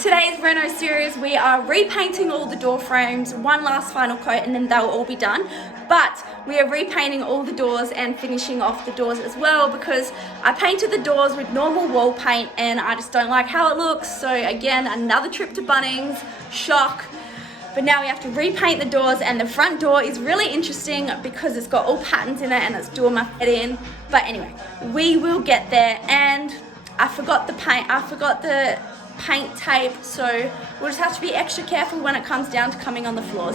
Today's reno series, we are repainting all the door frames, one last final coat, and then they'll all be done. But we are repainting all the doors and finishing off the doors as well, because I painted the doors with normal wall paint and I just don't like how it looks. So again, another trip to Bunnings, shock. But now we have to repaint the doors, and the front door is really interesting because it's got all patterns in it and it's doing my head in. But anyway, we will get there. And I forgot the paint tape, so we'll just have to be extra careful when it comes down to coming on the floors.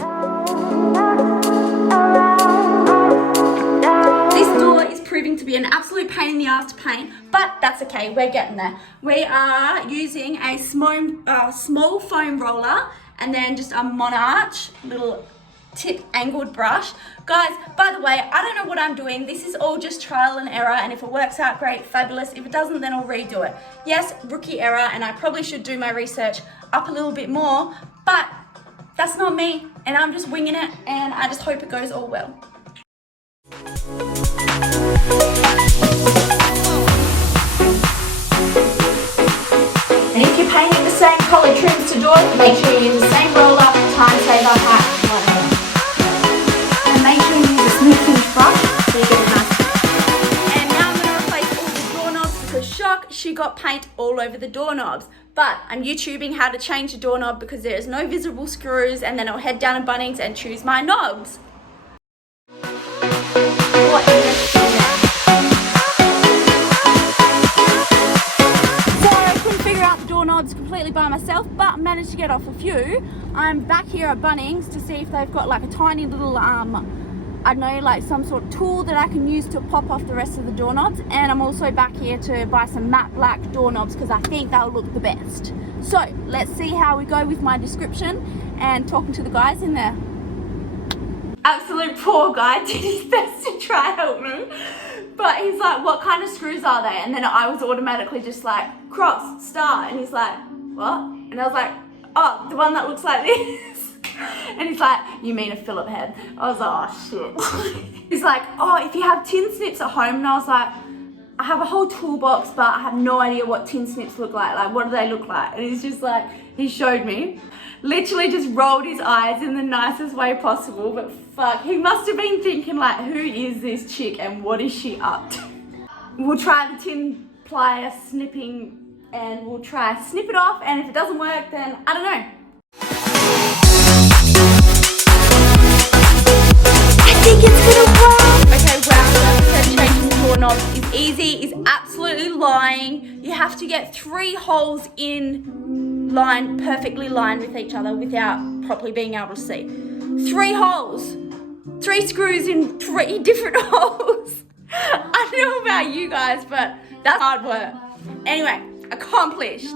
This door is proving to be an absolute pain in the ass to paint, but that's okay, we're getting there. We are using a small foam roller and then just a Monarch little tip angled brush. Guys, by the way, I don't know what I'm doing. This is all just trial and error, and if it works out, great, fabulous. If it doesn't, then I'll redo it. Yes, rookie error, and I probably should do my research up a little bit more, but that's not me, and I'm just winging it, and I just hope it goes all well. And if you're painting the same colour trims to doors, make sure you use the same roller, time saver, hat, whatever. And make sure you use a smooth finish brush so you get it nice. And now I'm going to replace all the doorknobs because shock, she got paint all over the doorknobs. But I'm YouTubing how to change the doorknob because there is no visible screws, and then I'll head down to Bunnings and choose my knobs. What is this? Doorknobs completely by myself, but managed to get off a few. I'm back here at Bunnings to see if they've got like a tiny little I don't know, like some sort of tool that I can use to pop off the rest of the doorknobs. And I'm also back here to buy some matte black doorknobs because I think they'll look the best. So let's see how we go with my description and talking to the guys in there. Absolute poor guy did his best to try and help me, but he's like, what kind of screws are they? And then I was automatically just like, cross, star, and he's like, what? And I was like, oh, the one that looks like this. And he's like, you mean a Phillip head? I was like, oh shit. He's like, oh, if you have tin snips at home. And I was like, I have a whole toolbox, but I have no idea what tin snips look like. Like, what do they look like? And he's just like, he showed me. Literally just rolled his eyes in the nicest way possible, but fuck, he must have been thinking like, who is this chick and what is she up to? We'll try the tin plier snipping and we'll try snip it off, and if it doesn't work, then I don't know. I think it's gonna work! Okay, wow, so changing the doorknobs is easy, is absolutely lying. You have to get 3 holes in line, perfectly lined with each other without properly being able to see. 3 holes! 3 screws in 3 different holes! I don't know about you guys, but that's hard work. Anyway, accomplished.